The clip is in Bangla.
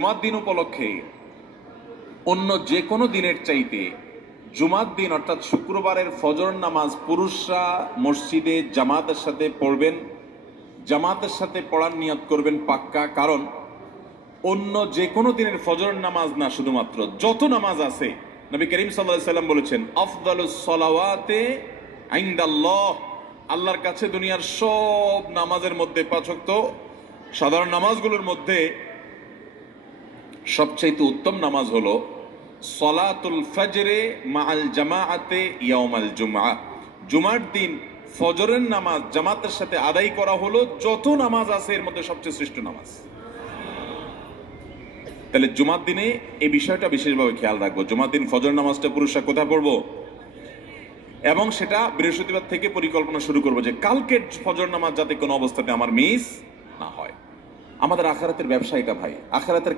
জুমার দিন উপলক্ষে অন্য যে কোনো দিনের চাইতে জুমার দিন অর্থাৎ শুক্রবারের ফজর নামাজ পুরুষরা মসজিদে জামাতের সাথে পড়বেন, জামাতের সাথে পড়ার নিয়ত করবেন পাক্কা। কারণ অন্য যে কোনো দিনের ফজর নামাজ না, শুধুমাত্র যত নামাজ আছে, নবী করিম সাল্লাল্লাহু আলাইহি সাল্লাম বলেছেন আফদালুস সালাওয়াতে ইনদাল্লাহ, আল্লাহর কাছে দুনিয়ার সব নামাজের মধ্যে, 5 ওয়াক্ত সাধারণ নামাজগুলোর মধ্যে সবচেয়ে উত্তম নামাজ হলো সলাতুল ফজরে মাআল জামাআতে ইয়াউমাল জুমআ। জুমার দিন ফজরের নামাজ জামাতের সাথে আদায় করা হলো যত নামাজ আছে এর মধ্যে সবচেয়ে শ্রেষ্ঠ নামাজ। তাহলে জুমার দিনে এই বিষয়টা বিশেষভাবে খেয়াল রাখবো। জুমার দিন ফজর নামাজটা পুরুষরা কোথায় পড়বো, এবং সেটা বৃহস্পতিবার থেকে পরিকল্পনা শুরু করবো যে কালকের ফজর নামাজ যাতে কোনো অবস্থাতে আমার মিস না হয়। আমাদের আখিরাতের ব্যবসা এটা ভাই, আখিরাতের